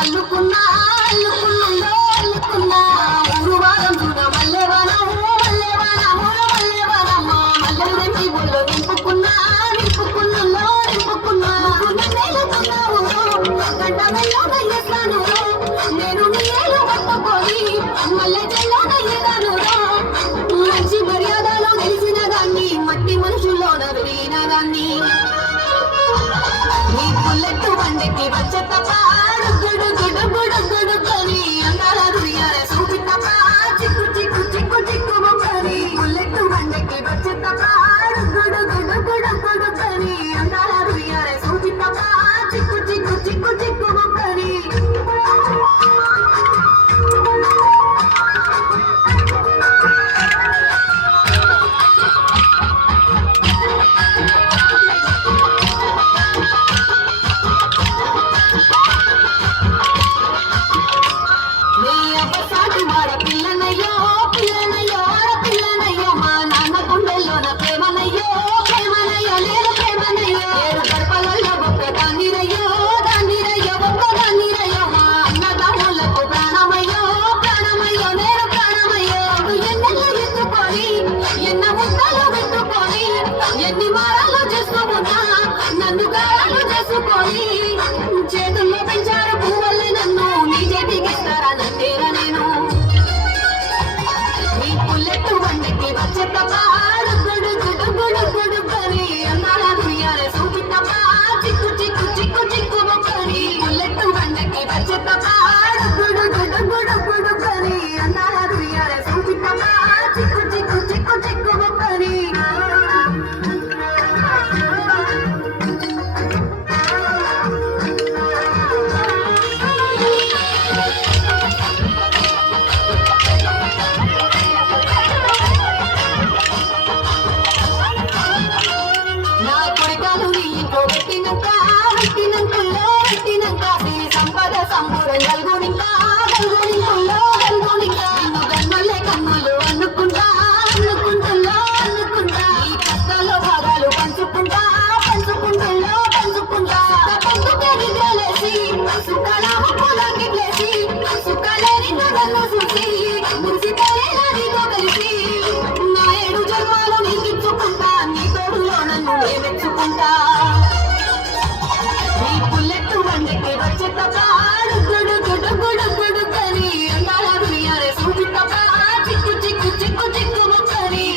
అల్లుకున్నా అల్లుకున్నా అల్లుకున్నా ఊరు వారం చూడ మల్లెవానం మల్లెవానం మల్లెవానమ్మ మల్లెలు తెంపి ఊళ్ళో నింపుకున్నా నింపుకున్నా నింపుకున్నా నేలుకున్నావు గంట వెళ్ళాను నేను నీళ్ళు పట్టుకొని మల్లె చెల్లాను మంచి మర్యాదలో తెలిసిన దాన్ని మట్టి మనుషుల్లోన పెరిగిన దాన్ని నీ బుల్లెట్ బండికి వచ్చే తప్ప ఎన్ని వారాలు చేసుకున్నా నన్ను గారాలు చేసుకొని చేతుల్లో పెంచారు పువ్వుల్ని నన్ను నీ చేతికి ఇస్తారా నందేరా నేను నీ పుల్లెట్టు బండికి వచ్చే తప్ప గుడు గుడు గుడు గుడు పని అన్నారా దుయ్యారే సూచి తప్ప చిక్కు చిక్కు చిక్కు చిక్కు మొక్కని పుల్లెట్టు బండికి వచ్చే తప్ప గుడు గుడు గుడు గుడు పని అన్నారా దుయ్యారే సూచి తప్ప చిక్కు చిక్కు చిక్కు చిక్కు మొక్కని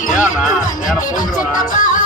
Yeah, man.